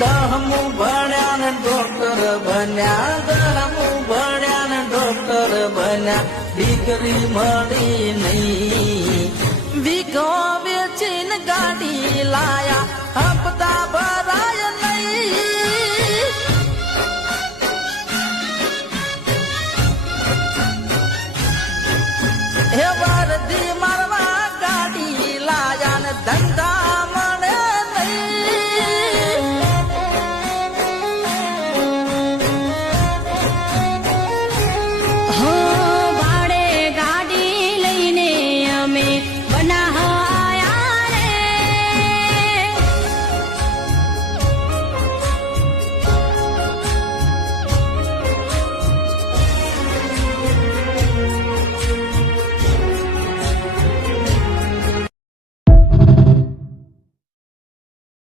દહમું ભણ્યા ને ડોક્ટર બન્યા, દહમું ભણ્યા ને ડોક્ટર બન્યા, દીકરી મળી નહીં. વીઘો વેચીને ગાડી લાયા,